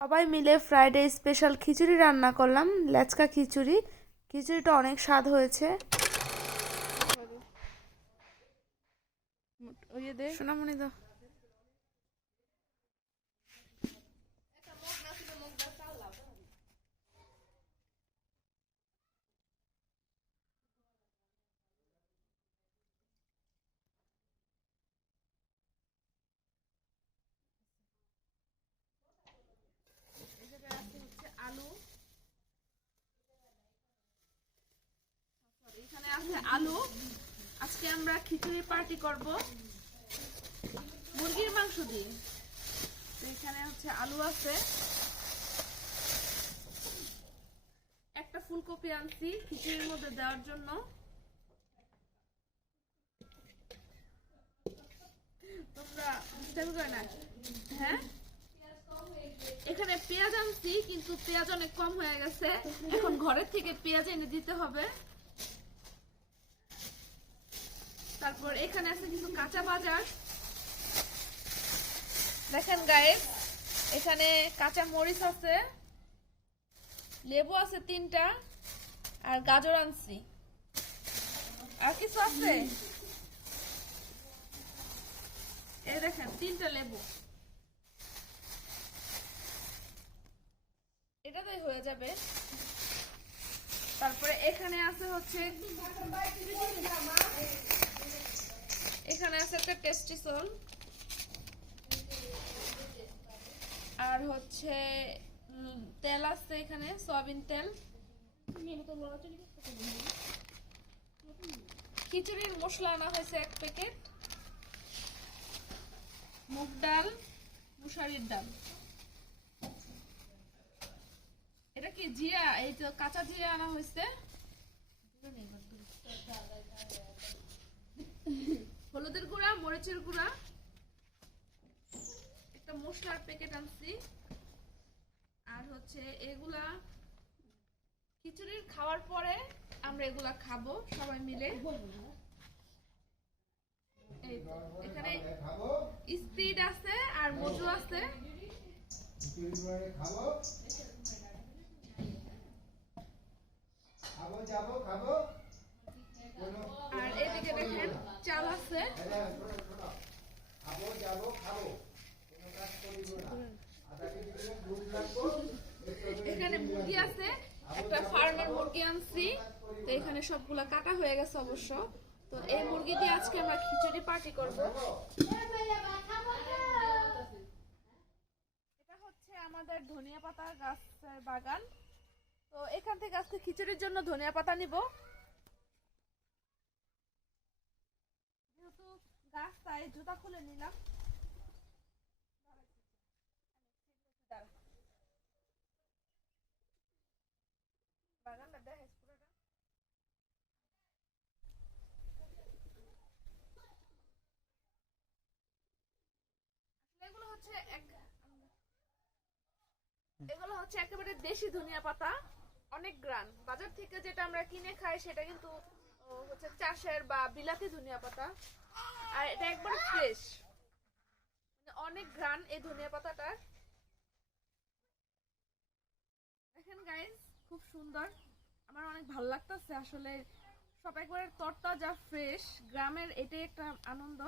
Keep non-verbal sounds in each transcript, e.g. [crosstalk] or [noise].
সবাই মিলে Friday special খিচুড়ি রান্না করলাম লেচকা খিচুড়ি। খিচুড়িটা অনেক স্বাদ হয়েছে। সোনামণি দাও। এখানে আছে আলু। আজকে আমরা খিচুড়ি পার্টি করব। মুরগির মাংস দিয়ে। এখানে হচ্ছে আলু আছে। একটা ফুলকপি আনছি খিচুড়ির মধ্যে দেওয়ার জন্য। তোমরা বুঝতে পারবে না? হ্যাঁ? এখানে পেঁয়াজ আনছি, কিন্তু পেঁয়াজ অনেক কম হয়ে গেছে। এখন ঘরের থেকে পেঁয়াজ এনে দিতে হবে। তারপর এখানে আছে কিছু কাঁচা বাজার। দেখেন গায়ে এখানে কাঁচা মরিচ আছে লেবু আছে তিনটা আর গাজর আনছি। আর কিছু আছে? এই দেখেন তিনটা লেবু। এটাতেই হয়ে যাবে। তারপরে এখানে আছে হচ্ছে এখানে আছে একটা টেস্টি সোল। আর হচ্ছে তেল আছে এখানে, সয়াবিন তেল। খিচুড়ির মশলা আনা হয়েছে এক প্যাকেট। মুগ ডাল, মুসারির ডাল। এটা কি জিরা এই তো কাঁচা জিরা আনা হয়েছে হলুদের গুঁড়া মরিচের গুঁড়া, একটা মশলার প্যাকেট আনছি। আর হচ্ছে এগুলা খিচুড়ির খাওয়ার পরে আমরা এগুলা খাব সবাই মিলে। এখানে স্পিড আছে আর মজু আছে। আর এদিকে দেখেন চাল আছে। এখানে মুরগি আছে, একটা ফার্মের মুরগি আনছি। তো এখানে সবগুলা কাটা হয়ে গেছে অবশ্য। তো এই মুরগি দিয়ে আজকে আমরা খিচুড়ি পার্টি করব। এটা হচ্ছে আমাদের ধনিয়া পাতা গাছের বাগান। তো এখান থেকে আজকে খিচুড়ির জন্য ধনিয়া পাতা নিব যেহেতু গাছ তাই জুতা খুলে নিলাম। এগুলো হচ্ছে একেবারে দেশি ধনিয়া পাতা, অনেক গ্রান বাজার থেকে যেটা আমরা কিনে খাই, সেটা কিন্তু হচ্ছে চাষের বা বিলাতি ধনিয়া পাতা। আর এটা একবার ফ্রেশ অনেক গ্রান এই ধনিয়া পাতাটার। দেখেন গাইস খুব সুন্দর। আমার অনেক ভালো লাগতেছে আসলে। সব একবারে তরতাজা ফ্রেশ গ্রামের এটাই একটা আনন্দ।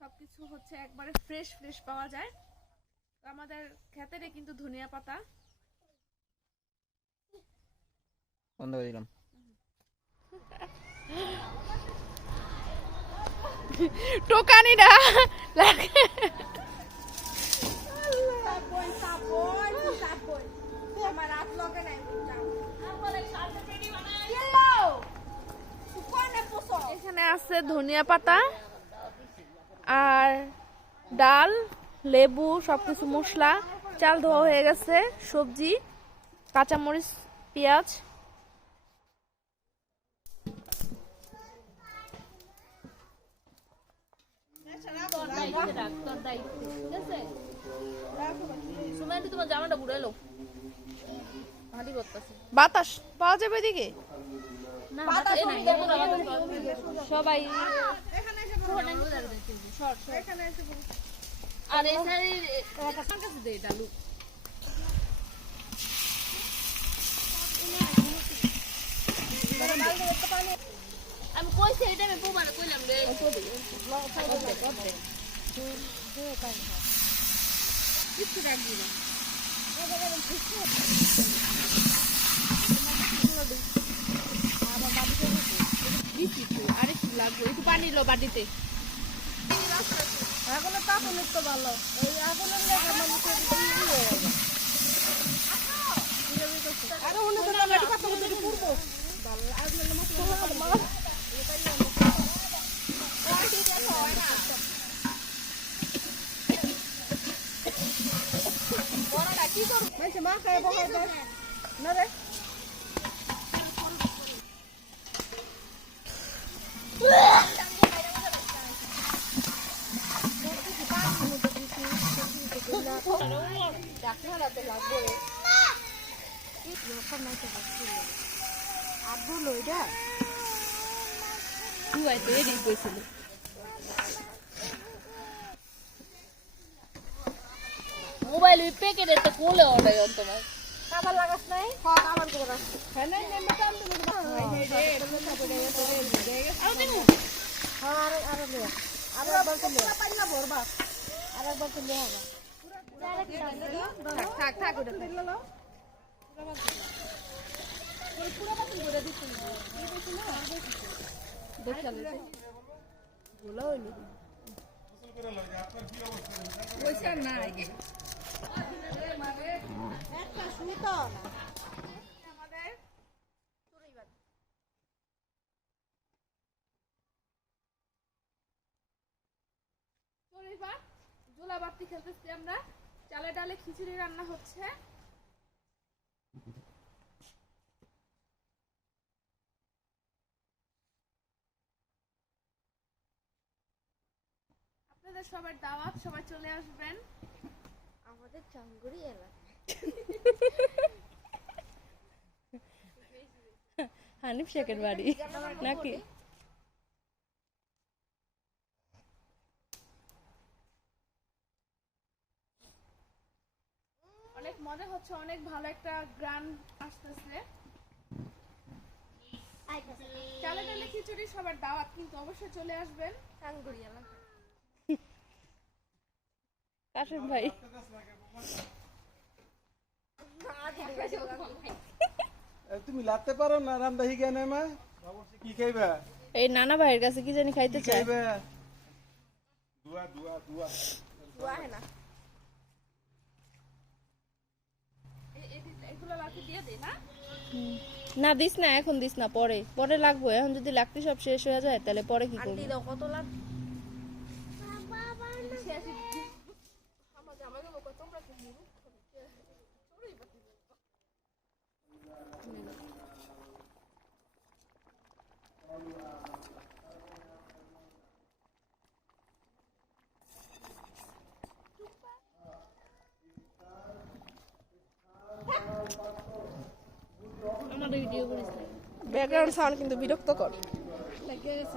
সবকিছু হচ্ছে একবারে ফ্রেশ ফ্রেশ পাওয়া যায়। তো আমাদের ক্ষেতেরে কিন্তু ধনিয়া পাতা। বন্ধ করে দিলাম। [laughs] টোকানি না এখানে আছে ধনিয়া পাতা আর ডাল, লেবু, সবকিছু মশলা। চাল ধোয়া হয়ে গেছে, সবজি, কাঁচামরিচ, পেঁয়াজ। জামাটা ঘুরাইলো হাঁটি বাতাস পাওয়া যাবে সবাই আমি কইছি এটা আমি কইলাম রে। কিচ্ছু রাখবি না আরেকটু লাগবে একটু পানি লো বাটিতে আগুনের তাপ তো ভালো এই আগুনের লেগে হয়ে আরও মনে করব মাইছে খায় বকা দেয়? না রে। কইছিল। মোবাইল ওই প্যাকেটে তো কোলে ওটা তোমার খাবার লাগাস নাই হ্যাঁ আমার করে হ্যাঁ নাই নেমে কাম তুমি আরও দিমু আর আর লে আর একবার তো লে পাইলা ভরবা আর একবার তো লে হবে থাক থাক থাক ওটা একটা জোলা বাতি খেলতেছি আমরা চালে ডালে খিচুড়ি রান্না হচ্ছে আপনাদের সবার দাওয়াত সবাই চলে আসবেন। আমাদের চাঙ্গুরি এলাকা। হানিফ শেখের বাড়ি নাকি? অনেক মজা হচ্ছে অনেক ভালো একটা গ্রান আসতেছে। চালে ডালে খিচুড়ি সবার দাওয়াত কিন্তু অবশ্যই চলে আসবেন। চাঙ্গুরি এলাকা। কাশেম ভাই। তুমি লাতে পারো না রান্দা মা? কি খাইবা? এই নানা ভাইয়ের কাছে কি জানি খাইতে চায়। খাইবা? দুয়া দুয়া দুয়া। দিয়ে দিই না। না। দিস না এখন দিস না পরে। পরে লাগবো এখন যদি লাগতে সব শেষ হয়ে যায় তাহলে পরে কি করবি? কত লাখ আমার জামাইগুলো কত তোমরা কি মুরুখ ব্যাকগ্রাউন্ড সাউন্ড কিন্তু বিরক্তকর।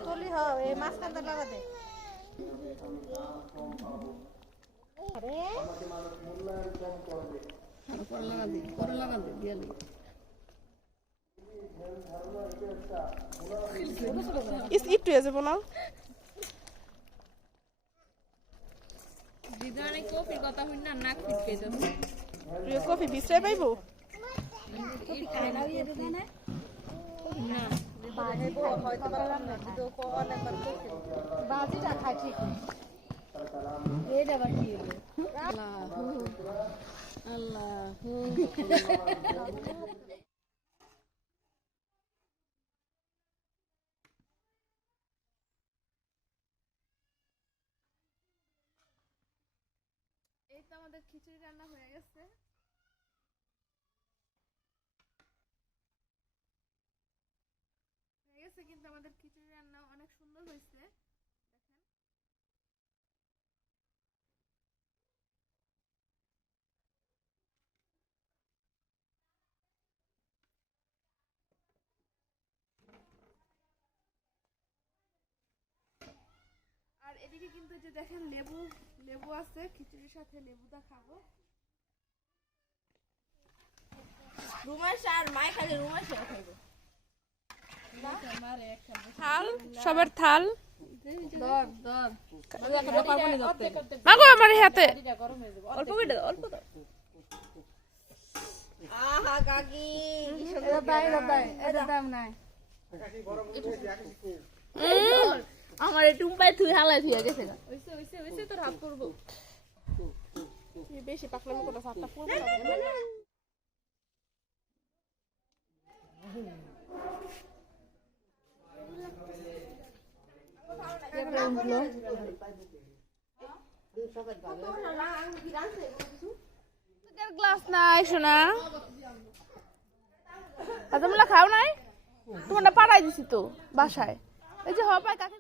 চলি হবে এই মাঝখানটা লাগা দে একটু এসে না দিদানে কফি কথা হই না কফি বিশ্রাই পাইবো? বাজিটা খাই ঠিক এইটা আবার কি হলো এই তো আমাদের খিচুড়ি রান্না হয়ে গেছে। হয়ে গেছে কিন্তু আমাদের খিচুড়ি রান্না অনেক সুন্দর হয়েছে। আর এদিকে কিন্তু যে দেখেন লেবু লেবু আছে খিচুড়ির সাথে লেবুটা খাব রুমাইশ আর মাই খালি রুমাইশ খাইবে থাল সবার থাল মাগো আমার হাতে অল্প করে দাও অল্প দাও আহা কাকি এটা দাই এটা দাই নাই আমার এই টুম্পাই তুই হালাই তুই গেছে গা। ওইসে ওইসে ওইসে তোর হাত তুই বেশি পাকলামি করে হাতটা পড়ব গ্লাস নাই শোনা তোমরা খাও নাই? তোমরা পাড়াই দিছি তো বাসায়। এই যে হপায় কাকে